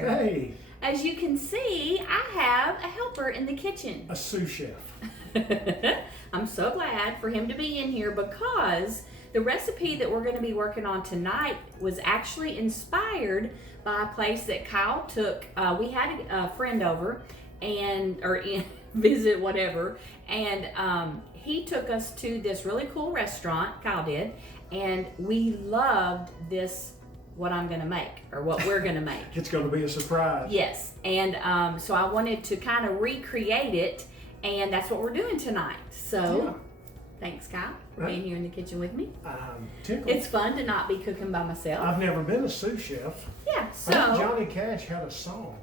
there. Hey. As you can see, I have a helper in the kitchen. A sous chef. I'm so glad for him to be in here because the recipe that we're going to be working on tonight was actually inspired by a place that Kyle took. We had a friend over visit, whatever, and he took us to this really cool restaurant, Kyle did, and we loved this, what I'm gonna make, or what we're gonna make. It's gonna be a surprise. Yes, and so I wanted to kind of recreate it, and that's what we're doing tonight. So, Yeah. Thanks, Kyle, for being here in the kitchen with me. Tickled. It's fun to not be cooking by myself. I've never been a sous chef. Yeah, I think so Johnny Cash had a song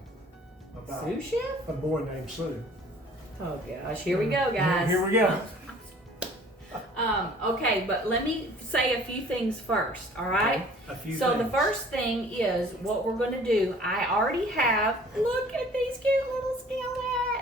about sous chef? a boy named Sue. Oh gosh, here we go, guys. Here we go. Okay, but let me say a few things first, all right? Okay, a few so things. the first thing is what we're going to do. I already have, look at these cute little skillets.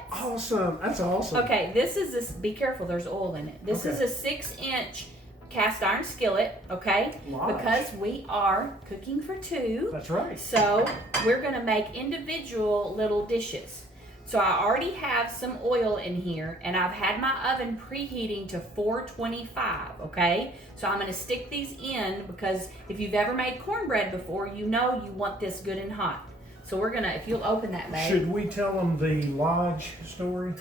Awesome. That's awesome. Okay, this is this, be careful, there's oil in it. This is a 6-inch cast iron skillet, okay? Large. Because we are cooking for 2. That's right. So we're going to make individual little dishes. So I already have some oil in here, and I've had my oven preheating to 425, okay? So I'm going to stick these in because if you've ever made cornbread before, you know you want this good and hot. So we're going to, if you'll open that, babe. Should we tell them the lodge story?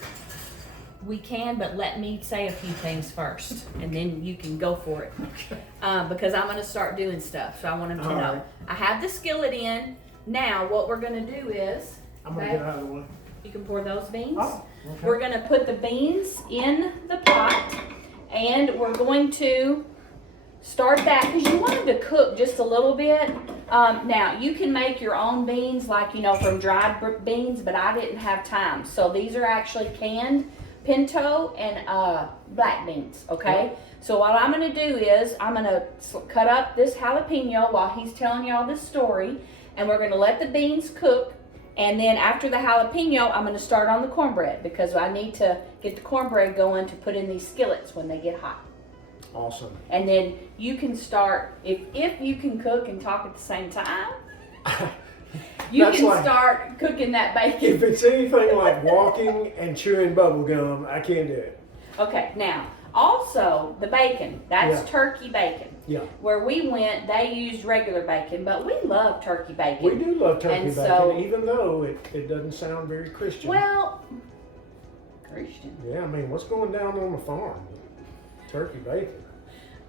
We can, but let me say a few things first, and then you can go for it. Because I'm going to start doing stuff, so I want them to All know. right. I have the skillet in. Now, what we're going to do is, I'm going to get out of the way. you can pour those beans. Oh, okay. We're going to put the beans in the pot, and we're going to start that because you want them to cook just a little bit. Now, you can make your own beans, like, you know, from dried beans, but I didn't have time. So these are actually canned pinto and black beans, okay? So what I'm going to do is I'm going to cut up this jalapeno while he's telling y'all this story, and we're going to let the beans cook. And then after the jalapeno, I'm going to start on the cornbread because I need to get the cornbread going to put in these skillets when they get hot. Awesome. And then you can start, if you can cook and talk at the same time, you That's can like- start cooking that bacon. If it's anything like walking and chewing bubble gum, I can't do it. Okay, now, also the bacon, that's Yeah. turkey bacon. Yeah. Where we went, they used regular bacon, but we love turkey bacon. We do love turkey And bacon, so- even though it doesn't sound very Christian. Well, Christian. Yeah, I mean, what's going down on the farm? Turkey bacon.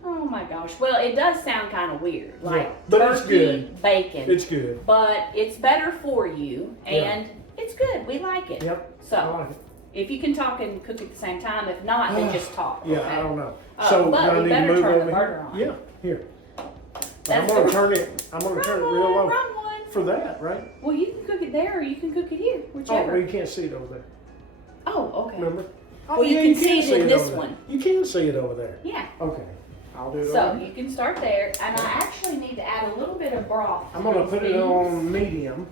Oh my gosh. Well, it does sound kind of weird, like Yeah, but it's turkey good. bacon. It's good. But it's better for you, and it's good. We like it. Yep. So, I like it. if you can talk and cook at the same time, if not, then just talk. Yeah, okay? I don't know. But do I we need to better move turn over the here? burner on. Yeah, here. That's I'm gonna the- turn it. I'm gonna turn it Wrong real one, low wrong one. for that, right? Well, you can cook it there, or you can cook it here, Oh, whichever. well, you can't see it over there. Oh, okay. Remember? Well, you can see it in over this there. one. You can see it over there. Yeah. Okay, I'll do it. So over there. you can start there, and I actually need to add a little bit of broth. I'm to gonna these put it beans. on medium.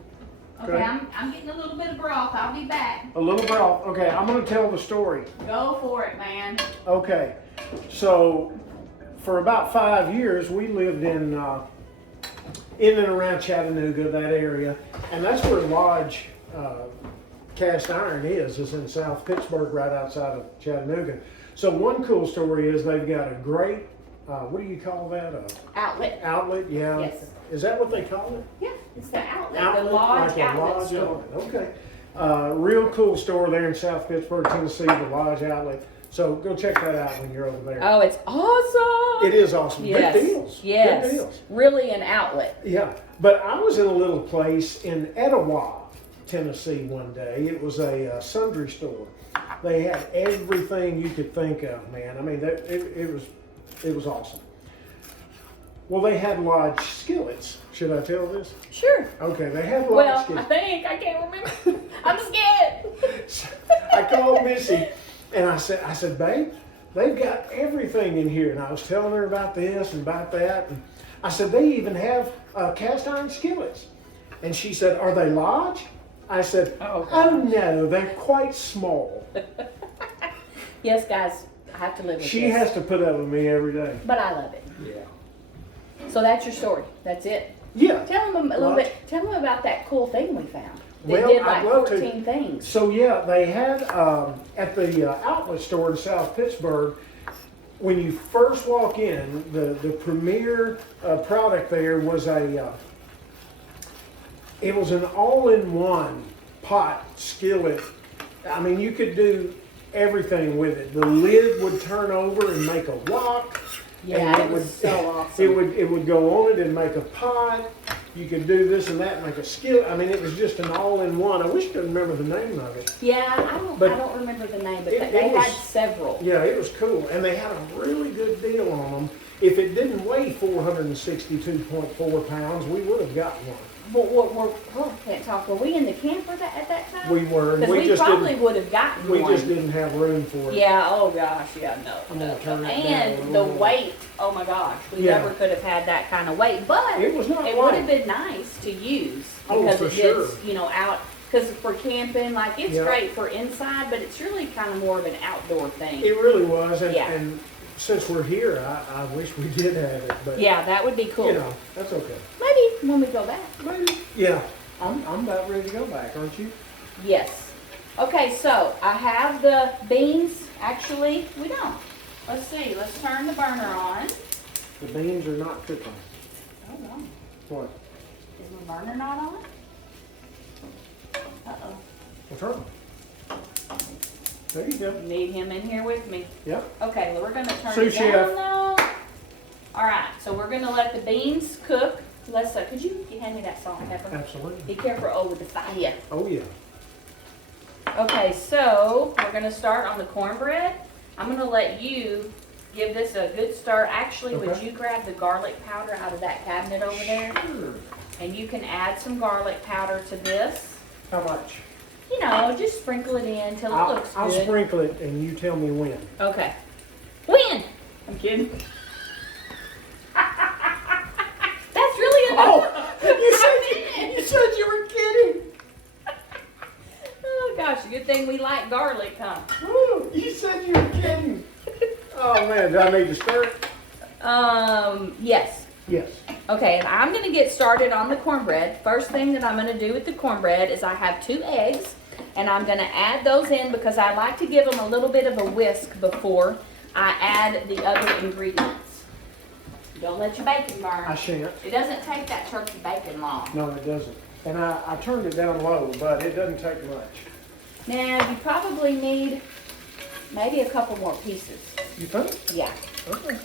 Okay, I'm getting a little bit of broth. I'll be back. A little broth. Okay, I'm gonna tell the story. Go for it, man. Okay, so for about 5 years we lived in and around Chattanooga, that area, and that's where Lodge Cast Iron is in South Pittsburgh, right outside of Chattanooga. So one cool story is they've got a great, what do you call that? Outlet. Outlet, yeah. Yes. Is that what they call it? Yeah, it's the outlet. Outlet, the Lodge like a outlet Lodge store. outlet. Okay. Real cool store there in South Pittsburgh, Tennessee, the Lodge Outlet. So go check that out when you're over there. Oh, it's awesome. It is awesome. Yes. Good deals. Yes. Good deals. Really an outlet. Yeah. But I was in a little place in Etowah, Tennessee one day. It was a sundry store. They had everything you could think of, man. I mean, it was awesome. Well, they had Lodge skillets. Should I tell this? Sure. Okay, they had Lodge Well, skillets. I can't remember. I'm scared. I called Missy and I said, babe, they've got everything in here. And I was telling her about this and about that. And I said, they even have cast iron skillets. And she said, are they Lodge? I said, oh no, they're quite small. Yes, guys, I have to live with She this. has to put up with me every day. But I love it. Yeah. So that's your story. That's it. Yeah. Tell them a little Well, bit. Tell them about that cool thing we found. They Well, did I'd like love to. 14 things. So yeah, they had at the outlet store in South Pittsburgh. When you first walk in, the premier product there was it was an all-in-one pot skillet. I mean, you could do everything with it. The lid would turn over and make a wok. Yeah, and it was so awesome. It would go on it and make a pot. You could do this and that and make a skillet. I mean, it was just an all-in-one. I wish I could remember the name of it. Yeah, But I don't remember the name, but it they was- had several. Yeah, it was cool, and they had a really good deal on them. If it didn't weigh 462.4 pounds, we would have got one. I can't talk. Were we in the camper at that time? We were, and Because we just probably didn't. would have gotten We one. just didn't have room for it. Yeah, oh gosh, yeah, no. I'm gonna turn that down a And the little more. weight, oh my gosh, we Yeah. never could have had that kind of weight. But It was not it would have light. been nice to use Oh, because for it sure. gets, out, because for camping, like it's Yeah. great for inside, but it's really kind of more of an outdoor thing. It really was, Yeah. and since we're here, I wish we did have it, but Yeah, that would be cool. That's okay. Maybe when we go back. Maybe. Yeah, I'm about ready to go back, aren't you? Yes. Okay, so I have the beans. Actually, we don't. Let's see. Let's turn the burner on. The beans are not cooking. Hold on. What? Is my burner not on? Uh-oh. What's wrong? There you go. Need him in here with me. Yep. Okay, well, we're going to turn Sous it down chef. now. All right, so we're going to let the beans cook. Let's, could you hand me that salt and pepper? Absolutely. Be careful with the fire. Oh yeah. Okay, so we're going to start on the cornbread. I'm going to let you give this a good stir. Actually, would Okay. you grab the garlic powder out of that cabinet over there? Sure. And you can add some garlic powder to this. How much? Just sprinkle it in till it I'll looks good. sprinkle it, and you tell me when. Okay. When? I'm kidding. That's really enough. Oh, you said you were kidding. Oh gosh, good thing we like garlic, huh? Woo, you said you were kidding. Oh man, do I need to stir it? Yes. Yes. Okay, and I'm gonna get started on the cornbread. First thing that I'm gonna do with the cornbread is I have 2 eggs, and I'm gonna add those in because I like to give them a little bit of a whisk before I add the other ingredients. Don't let your bacon burn. I shan't. It doesn't take that turkey bacon long. No, it doesn't. And I turned it down low, but it doesn't take much. Now, you probably need maybe a couple more pieces. You think? Yeah. Okay.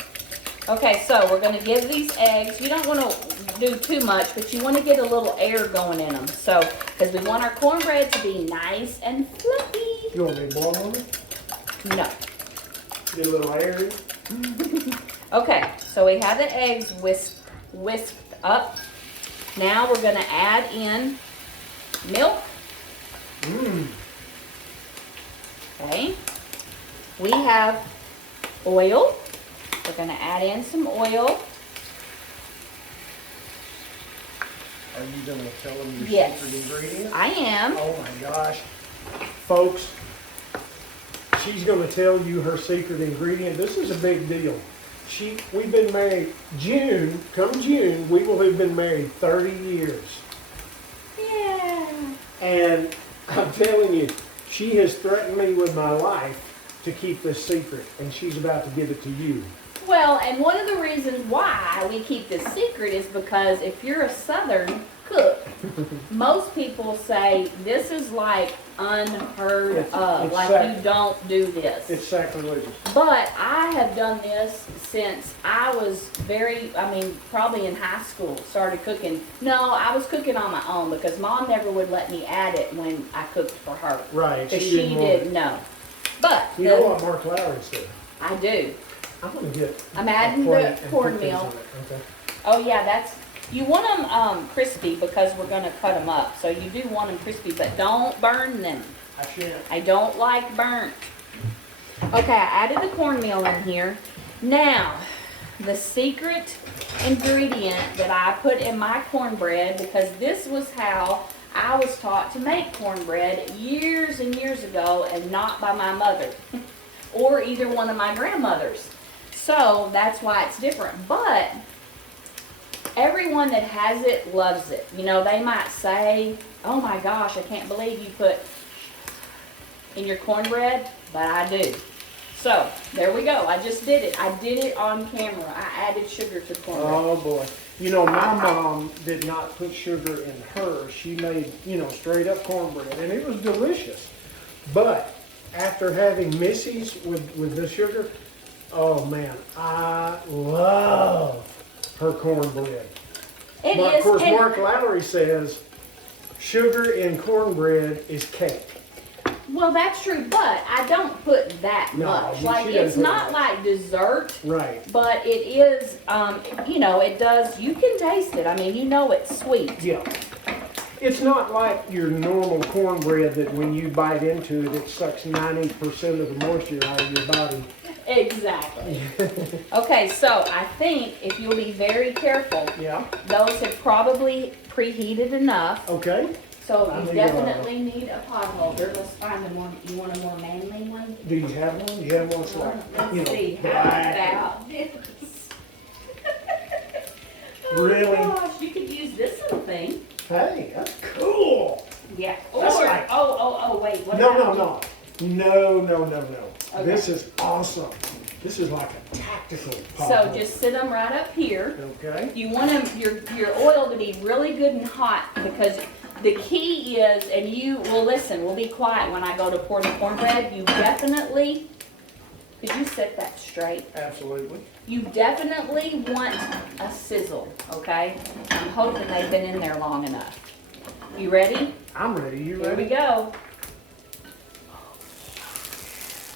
Okay, so we're going to give these eggs, you don't want to do too much, but you want to get a little air going in them. So, because we want our cornbread to be nice and fluffy. You want me to boil on it? No. Get a little air in? Okay, so we have the eggs whisked up. Now we're going to add in milk. Mmm. Okay. We have oil. We're going to add in some oil. Are you going to tell them your Yes. secret ingredient? I am. Oh my gosh. Folks, she's going to tell you her secret ingredient. This is a big deal. We've been married come June, we will have been married 30 years. Yeah. And I'm telling you, she has threatened me with my life to keep this secret, and she's about to give it to you. Well, and one of the reasons why we keep this secret is because if you're a Southern cook, most people say this is like unheard of. it's Like sac- you don't do this. It's sacrilegious. But I have done this since I was probably in high school, started cooking. No, I was cooking on my own because Mom never would let me add it when I cooked for her. Right. Because She she didn't want didn't know. But You know what Mark Lowry said? I do. I'm going to get I'm a adding plate the and put these cornmeal. on it, okay? Oh yeah, you want them crispy because we're going to cut them up. So you do want them crispy, but don't burn them. I shan't. I don't like burnt. Okay, I added the cornmeal in here. Now, the secret ingredient that I put in my cornbread, because this was how I was taught to make cornbread years and years ago, and not by my mother or either one of my grandmothers. So that's why it's different. But everyone that has it loves it. You know, they might say, oh my gosh, I can't believe you put in your cornbread, but I do. So, there we go. I just did it. I did it on camera. I added sugar to cornbread. Oh boy. You know, my mom did not put sugar in hers. She made, you know, straight up cornbread, and it was delicious. But after having Missy's with the sugar, oh man, I love her cornbread. It But is. of course, And- Mark Lowry says sugar in cornbread is cake. well, that's true, but I don't put that No, much. she Like, doesn't it's put not that. like dessert, Right. but it is, you know, it does, you can taste it. I mean, you know it's sweet. Yeah. It's not like your normal cornbread that when you bite into it, it sucks 90% of the moisture out of your body. Exactly. Okay, so I think if you'll be very careful, Yeah. those have probably preheated enough. Okay. So I you need, definitely need a pot holder. Let's find a more, you want a more manly one? Do you have one? Do you have one that's like, Let's you know, see, how black? about this? Oh Really? gosh, you could use this little thing. Hey, that's cool. Yeah. Or, That's like- oh, wait, what No, about? no. Okay. This is awesome. This is like a tactical pot. So holder. just sit them right up here. Okay. You want them, your oil to be really good and hot, because the key is, and you will listen, we'll be quiet when I go to pour the cornbread, you definitely, could you set that straight? Absolutely. You definitely want a sizzle, okay? I'm hoping they've been in there long enough. You ready? I'm ready. You Here we ready? go.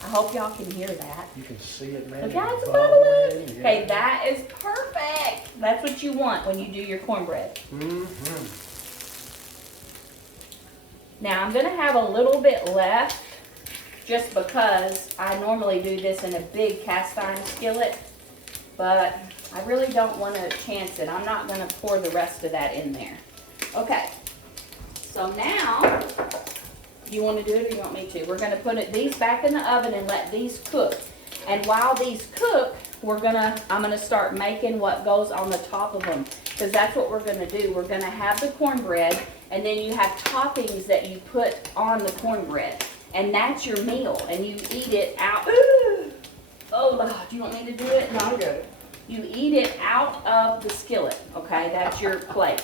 I hope y'all can hear that. You can see it, man. Look out, it's bubbling. bubbling. Yeah. Okay, that is perfect. That's what you want when you do your cornbread. Mm-hmm. Now I'm gonna have a little bit left just because I normally do this in a big cast iron skillet, but I really don't wanna chance it. I'm not gonna pour the rest of that in there. Okay, so now, you wanna do it or you want me to? We're gonna put these back in the oven and let these cook. And while these cook, I'm gonna start making what goes on the top of them, because that's what we're gonna do. We're gonna have the cornbread, and then you have toppings that you put on the cornbread, and that's your meal, and you eat it out. Oh, Lord, do you want me to do it? No, I got it. you eat it out of the skillet, okay? That's your plate.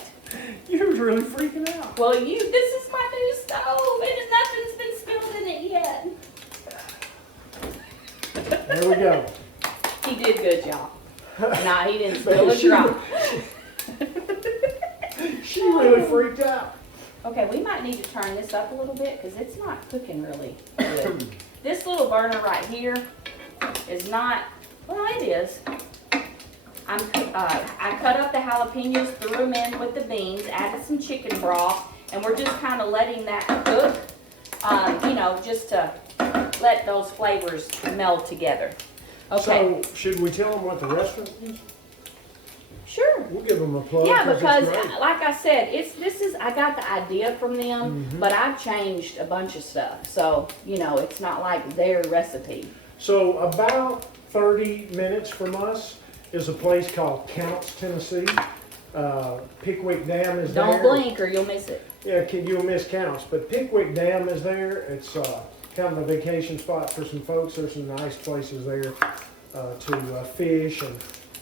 You was really freaking out. Well, this is my new stove, and nothing's been spilled in it yet. There we go. He did good, y'all. Nah, he didn't spill a She- drop. She really freaked out. Okay, we might need to turn this up a little bit because it's not cooking really good. This little burner right here is not, well, it is. I cut up the jalapenos, threw them in with the beans, added some chicken broth, and we're just kind of letting that cook, you know, just to let those flavors meld together. Okay, So, should we tell them what the restaurant is? sure. We'll give them a plug. Yeah, because it's great. like I said, I got the idea from them, Mhm. but I've changed a bunch of stuff. So, you know, it's not like their recipe. So, about 30 minutes from us is a place called Counts, Tennessee. Pickwick Dam is there. Don't blink or you'll miss it. Yeah, you'll miss Counts, but Pickwick Dam is there. It's kind of a vacation spot for some folks. There's some nice places there to fish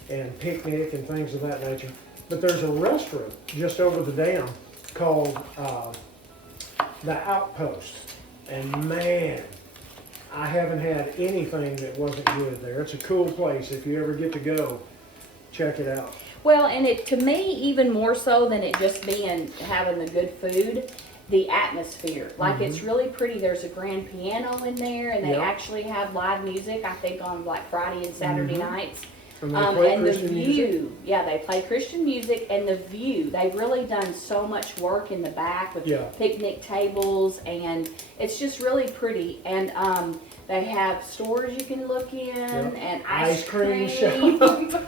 and picnic and things of that nature. But there's a restaurant just over the dam called The Outpost. And man, I haven't had anything that wasn't good there. It's a cool place. If you ever get to go, check it out. Well, and it, to me, even more so than it just being having the good food, the atmosphere. Like, it's really pretty. There's a grand piano in there, and they Yeah. actually have live music, I think, on like Friday and Saturday nights. And they play And the Christian view, music. yeah, they play Christian music, and the view, they've really done so much work in the back with Yeah. picnic tables, and it's just really pretty. And they have stores you can look in, and ice cream shop.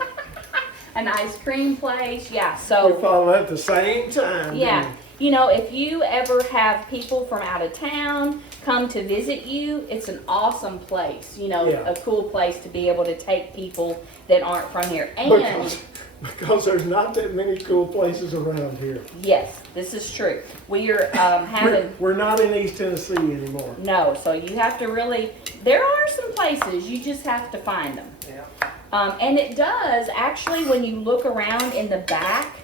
an ice cream place, yeah. We So follow at the same time. yeah, didn't you know, if you ever have people from out of town come to visit you, it's an awesome place. You know, Yeah. a cool place to be able to take people that aren't from here. we? And Because there's not that many cool places around here. Yes, this is true. We are having. We're not in East Tennessee anymore. No, so you have to really. There are some places you just have to find them. Yeah. And it does actually, when you look around in the back,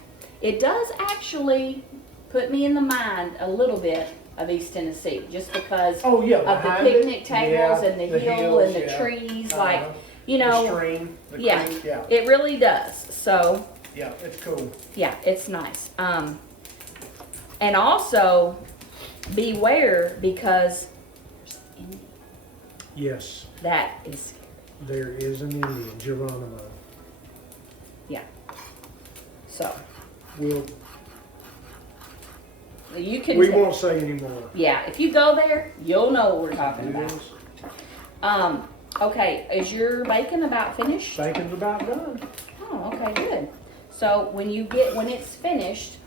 it does actually put me in the mind a little bit of East Tennessee, just because Oh yeah. of the behind picnic it. tables Yeah, and the hill hills, and the yeah. trees, Uh-huh. like, you know, The stream, the yeah. creek, yeah. It really does. So Yeah, it's cool. yeah, it's nice. And also beware, because there's an Indian. Yes, That is, there is an Indian, Geronimo. yeah. So We'll, you can. we won't say anymore. Yeah, if you go there, you'll know what we're talking about. Yes. Okay, is your bacon about finished? Bacon's about done. Oh, okay, good. So when it's finished,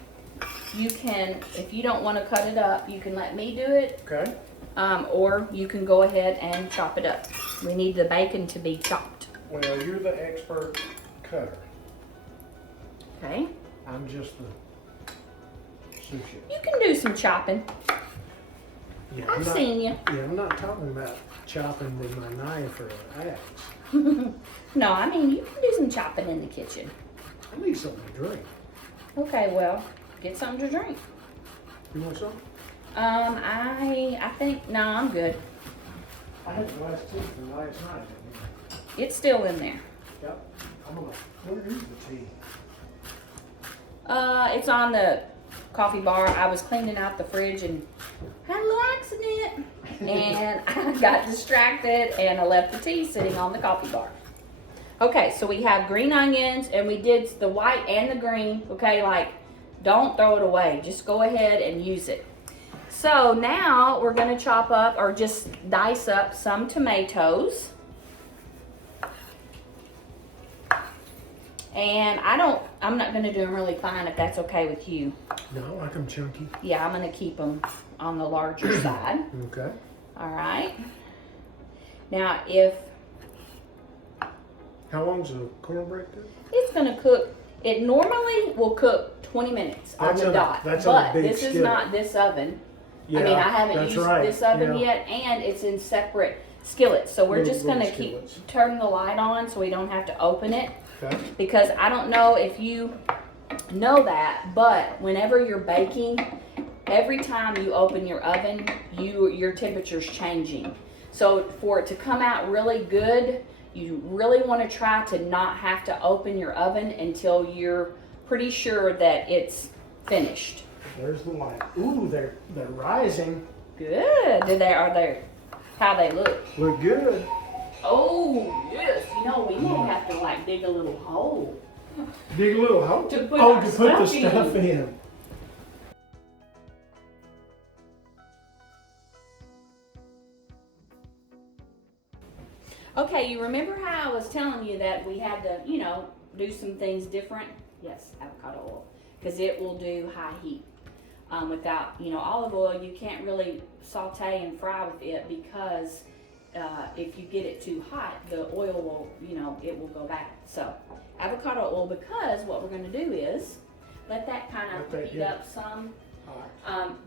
you can, if you don't want to cut it up, you can let me do it, Okay. or you can go ahead and chop it up. We need the bacon to be chopped. Well, you're the expert cutter. Okay, I'm just the sushi. you can do some chopping. Yeah, I've seen you. Yeah, I'm not talking about chopping with my knife or an axe. No, I mean, you can do some chopping in the kitchen. I need something to drink. Okay, well, get something to drink. You want some? I think, no, I'm good. I had a glass tea from last night. It's still in there. Yep. I'm gonna. Where is the tea? It's on the coffee bar. I was cleaning out the fridge and had a little accident, and I got distracted and I left the tea sitting on the coffee bar. Okay, so we have green onions, and we did the white and the green. Okay, like, don't throw it away. Just go ahead and use it. So now we're gonna chop up, or just dice up, some tomatoes. And I'm not gonna do them really fine, if that's okay with you. No, I like them chunky. Yeah, I'm gonna keep them on the larger side. Okay. All right. Now, How long's the cornbread cook? it's gonna cook, it normally will cook 20 minutes on That's the a- dot. that's on a But big this is skillet. not this oven. Yeah, I mean, I haven't that's used right. this oven Yeah. yet, and it's in separate skillets. So we're Little- just gonna little keep skillets. turning the light on so we don't have to open it. Okay. Because I don't know if you know that, but whenever you're baking, every time you open your oven, your temperature's changing. So for it to come out really good, you really want to try to not have to open your oven until you're pretty sure that it's finished. There's the light. Ooh, they're rising. Good. How they look? Look good. Oh yes. You know, we may have to like dig a little hole. Dig a little hole. To put oh, our to put the stuff stuff in. in. Okay, you remember how I was telling you that we had to, do some things different? Yes, avocado oil, because it will do high heat. Without, olive oil, you can't really saute and fry with it, because if you get it too hot, the oil will, it will go bad. So avocado oil, because what we're going to do is let that kind of heat up some.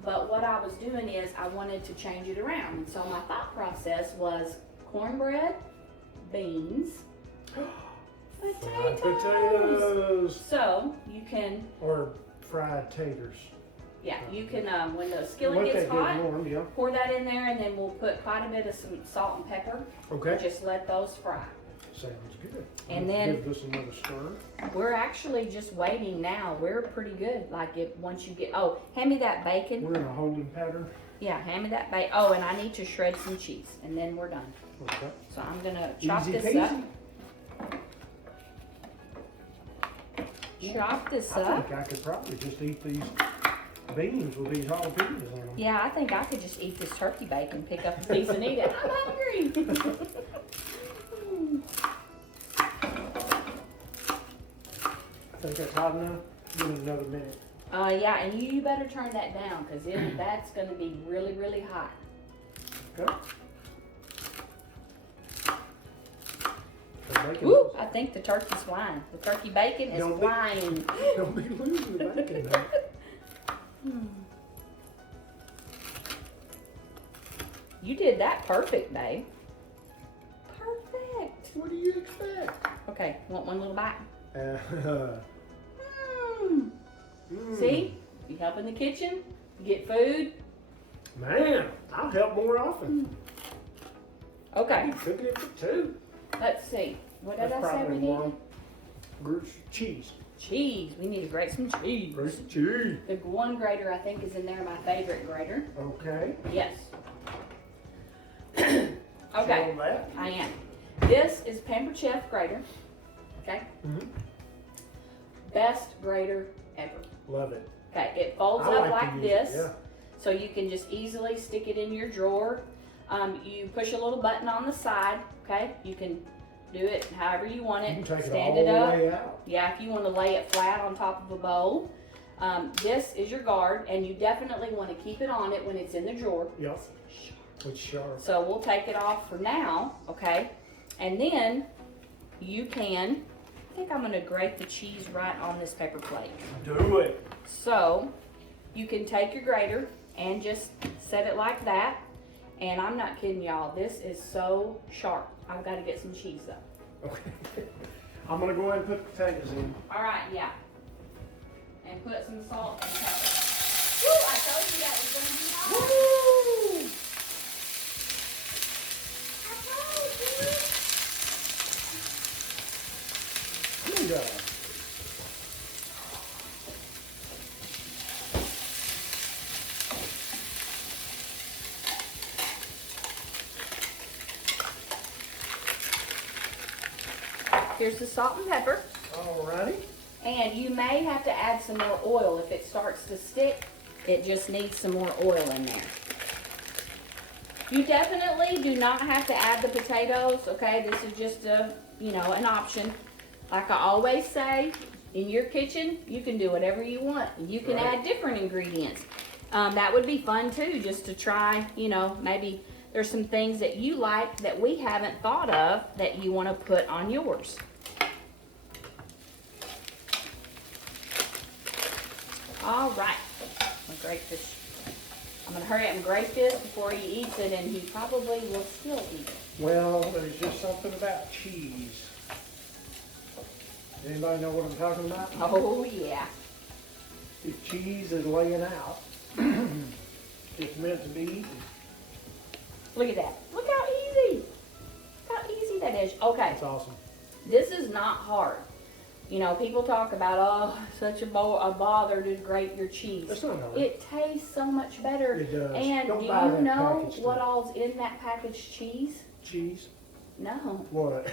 But what I was doing is I wanted to change it around. And so my thought process was cornbread, beans, Fried potatoes. potatoes. So you can, Or fried taters. yeah, you can, when the skillet Let gets that hot, get warm, yeah. pour that in there, and then we'll put quite a bit of some salt and pepper. Okay. Just let those fry. Sounds good. And Let's then- give this another stir. We're actually just waiting now. We're pretty good. Like once you get, hand me that bacon. We're in a holding pattern. Yeah, hand me that bacon. Oh, and I need to shred some cheese, and then we're done. Okay. So I'm gonna chop Easy this peasy. up. Chop this I up. think I could probably just eat these beans with these jalapenos in them. Yeah, I think I could just eat this turkey bacon, pick up a piece and eat it. I'm hungry. I think that's hot enough. Give it another minute. Yeah, and you better turn that down, because that's going to be really, really hot. Okay. The bacon. Woo! I think the turkey's flying. The turkey bacon is Don't be- flying. Don't be losing the bacon now. You did that perfect, babe. Perfect. What do you expect? Okay, want one little bite? Mm. See? You help in the kitchen, you get food. Man, I'll help more often. Okay, I'm cooking it for two. let's see. What did That's I say probably we more. needed? Cheese. Cheese. We need to grate some cheese. Great cheese. The one grater I think is in there, my favorite grater. Okay. Yes. Show Okay, 'em that. I am. This is Pampered Chef grater. Okay. Mhm. Best grater ever. Love it. Okay, it folds I up like like to use this, it, yeah. so you can just easily stick it in your drawer. You push a little button on the side. Okay, you can do it however you want You it. can take Stand it it all up. the way out. Yeah, if you want to lay it flat on top of a bowl. This is your guard, and you definitely want to keep it on it when it's in the drawer. Yep. It's sharp. So we'll take it off for now, okay? And then you can, I think I'm gonna grate the cheese right on this paper plate. Do it. So you can take your grater and just set it like that. And I'm not kidding y'all, this is so sharp. I've gotta get some cheese though. Okay. I'm gonna go ahead and put the potatoes in. All right, yeah. And put some salt and pepper. Woo, I told you that was gonna be hot. Woo! I told you. Bingo. Here's the salt and pepper. Alrighty. And you may have to add some more oil. If it starts to stick, it just needs some more oil in there. You definitely do not have to add the potatoes, okay? This is just a, an option. Like I always say, in your kitchen, you can do whatever you want. You can Right. add different ingredients. That would be fun too, just to try, maybe there's some things that you like that we haven't thought of that you want to put on yours. All right, I'm gonna grate this. I'm gonna hurry up and grate this before he eats it, and he probably will still eat it. Well, there's just something about cheese. Anybody know what I'm talking about? Oh yeah. If cheese is laying out, it's meant to be eaten. Look at that. Look how easy. Look how easy that is. Okay, That's awesome. this is not hard. People talk about, oh, such a bother to grate your cheese. It's not hard. It tastes so much better. It does. And Don't do buy you that know packaged what stuff. all's in that packaged cheese? Cheese? No, What?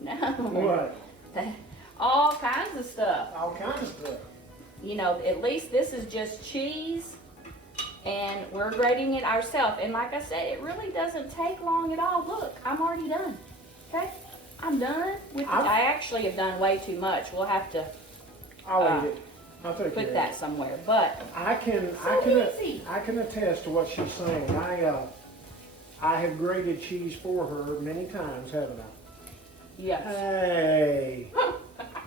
no. What? All kinds of stuff. All kinds of stuff. At least this is just cheese, and we're grating it ourselves. And like I said, it really doesn't take long at all. Look, I'm already done. Okay, I'm done with it. I actually have done way too much. We'll have to I'll eat it. I'll take care put of that it. somewhere. But I can easy. I can attest to what she's saying. I have grated cheese for her many times, haven't I? yes, Hey,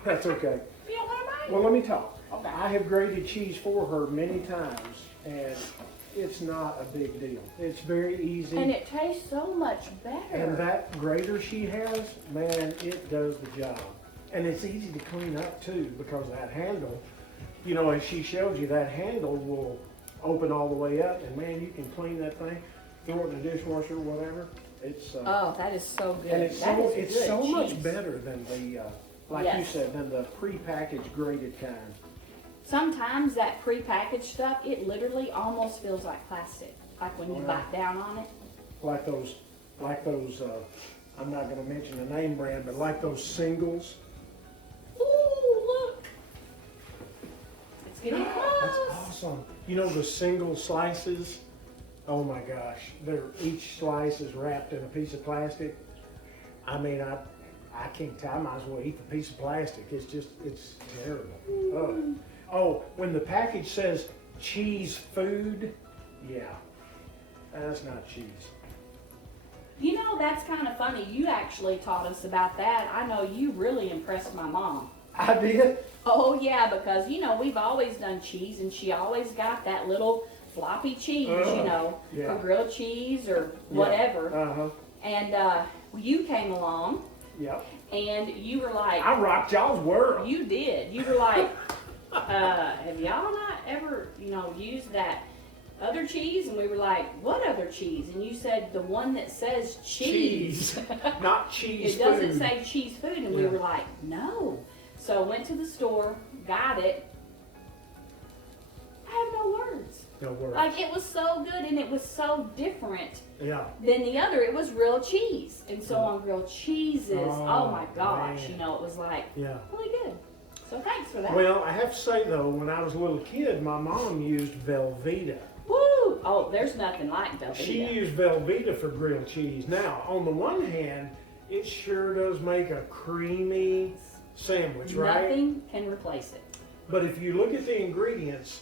that's okay. you don't want to buy it? Well, let me talk. Okay. I have grated cheese for her many times, and it's not a big deal. It's very easy. And it tastes so much better. And that grater she has, man, it does the job. And it's easy to clean up too, because that handle, as she showed you, that handle will open all the way up, and man, you can clean that thing, throw it in the dishwasher, whatever. It's Oh, that is so good. and it's That so is it's good so much cheese. better than the like you Yes. said, than the prepackaged grated kind. Sometimes that prepackaged stuff, it literally almost feels like plastic. Like when you Yeah. bite down on it. Like those, I'm not gonna mention the name brand, but like those singles. Ooh, look. It's getting That's close. awesome. The single slices, oh my gosh, each slice is wrapped in a piece of plastic. I mean, I can't tell, I might as well eat the piece of plastic. It's terrible. Oh, when the package says cheese food, yeah, that's not cheese. You know, that's kind of funny. You actually taught us about that. I know you really impressed my mom. I did? Oh yeah, because you know, we've always done cheese and she always got that little floppy cheese, you know, yeah. for grilled cheese or whatever. Uh-huh. And you came along Yep. and you were like, I rocked y'all's world. you did. You were like, have y'all not ever, you know, used that other cheese? And we were like, what other cheese? And you said the one that says cheese. Not cheese It doesn't food. say cheese food. And we Yeah. were like, no. So went to the store, got it. I have no words. No worries. Like, it was so good and it was so different Yeah. than the other. It was real cheese. And so on grilled cheeses, oh my gosh, man. you know, it was like Yeah. really good. So thanks for that. Well, I have to say though, when I was a little kid, my mom used Velveeta. Woo! Oh, there's nothing like Velveeta. She used Velveeta for grilled cheese. Now, on the one hand, it sure does make a creamy sandwich, right? Nothing can replace it. But if you look at the ingredients,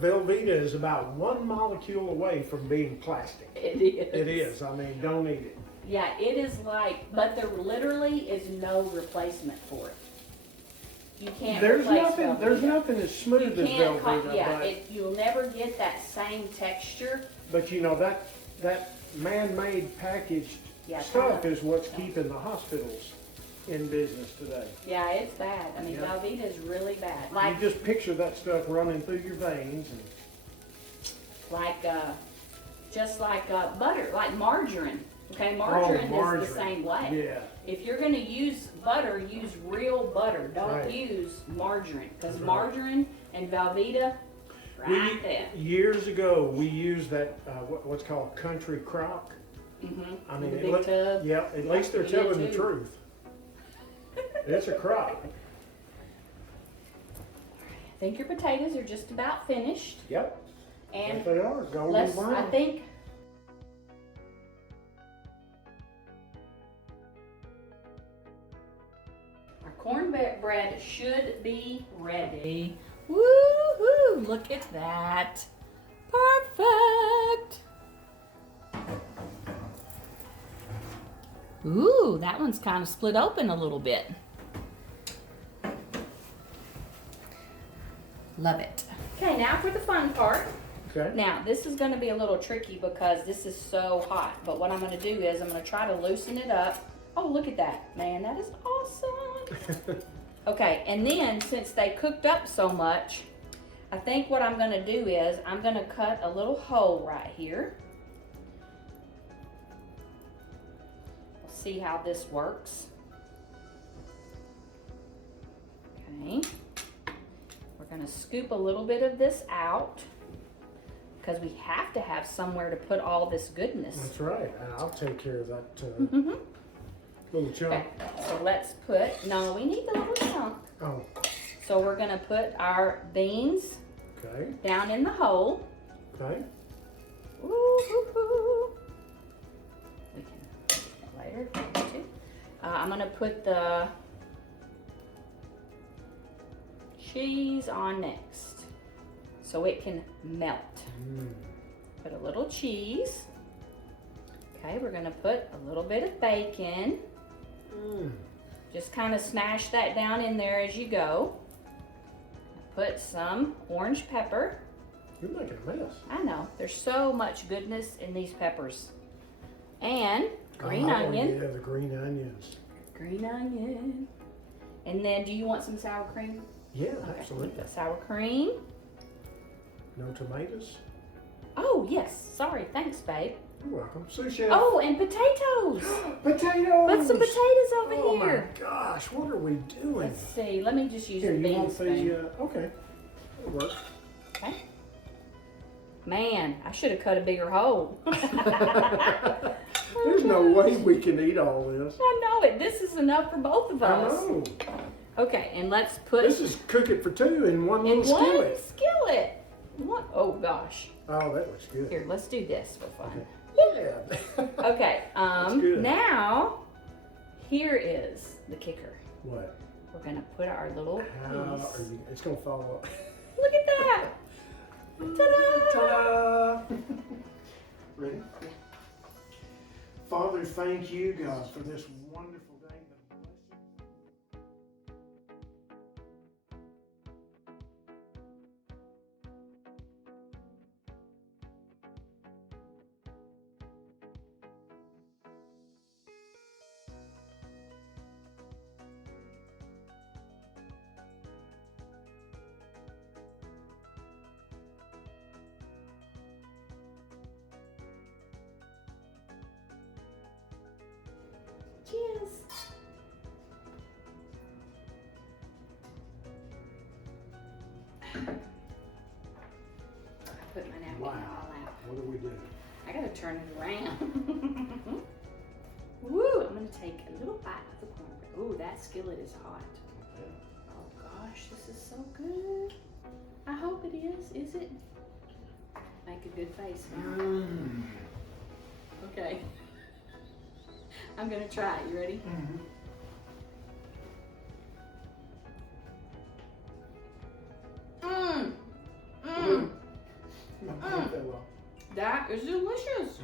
Velveeta is about one molecule away from being plastic. It is. It is. I mean, don't eat it. Yeah, it is like, but there literally is no replacement for it. You can't There's replace nothing. Velveeta. There's nothing as You smooth as can't, Velveeta. you'll never get that same texture. But you know that man-made packaged Yeah, stuff totally. is what's keeping the hospitals in business today. Yeah, it's bad. I mean, Yeah. Velveeta is really bad. You Like, just picture that stuff running through your veins. And, just like butter, like margarine. Okay, margarine is margarine. the same way. yeah. If you're gonna use butter, use real butter. Don't Right. use margarine, because That's right. margarine and Velveeta, right there. Years ago, we used that what's called country crock. Mm-hmm. I mean, the it big look- tub. Yeah, at least they're We did telling the too. truth. It's a crock. I think your potatoes are just about finished, Yep. and Yes, they are golden let's. brown. I think. Our cornbread should be ready. Woo-hoo! Look at that. Perfect. Ooh, that one's kind of split open a little bit. Love it. Okay, now for the fun part. Okay. Now, this is going to be a little tricky because this is so hot. But what I'm going to do is I'm going to try to loosen it up. Oh, look at that. Man, that is awesome. Okay, and then since they cooked up so much, I think what I'm going to do is I'm going to cut a little hole right here. We'll see how this works. Okay. We're going to scoop a little bit of this out because we have to have somewhere to put all this goodness. That's right. And I'll take care of that little chunk. Okay, so let's put, no, we need the little chunk. Oh, So we're going to put our beans okay. down in the hole. Okay. Woo-hoo-hoo. We can do that later if we need to. I'm going to put the cheese on next so it can melt. Put a little cheese. Okay, we're going to put a little bit of bacon. Just kind of smash that down in there as you go. Put some orange pepper. You're making a mess. I know, there's so much goodness in these peppers. And green Oh, onion. Yeah, the green onions. Green onion. And then, do you want some sour cream? Yeah, Okay, absolutely. put sour cream. No tomatoes? Oh, yes. Sorry. Thanks, babe. You're welcome. Sous chef. Oh, and potatoes. Potatoes! Put some potatoes over Oh here. my gosh, what are we doing? Let's see. Let me just use Here, the you bean want spoon. the, okay. That'll work. Okay. Man, I should have cut a bigger hole. There's no way we can eat all this. I know it. This is enough for both of I us. know. Okay, and let's put This is cook it for two in one in little one skillet. skillet. What? Oh gosh. Oh, that looks good. Here, let's do this for fun. Yeah. Okay. That's good. Now, here is the kicker. What? We're gonna put our little How are piece. you? It's gonna fall off. Look at that! Ta-da! Ta-da! Ready? Father thank you, God, for this wonderful day. Cheers. I put my napkin all Wow. out. What do we do? I gotta turn it around. Woo! I'm gonna take a little bite of the cornbread. Ooh, that skillet is hot. Oh gosh, this is so good. I hope it is. Is it? Make a good face now. Okay. I'm gonna try it. You ready? That is delicious.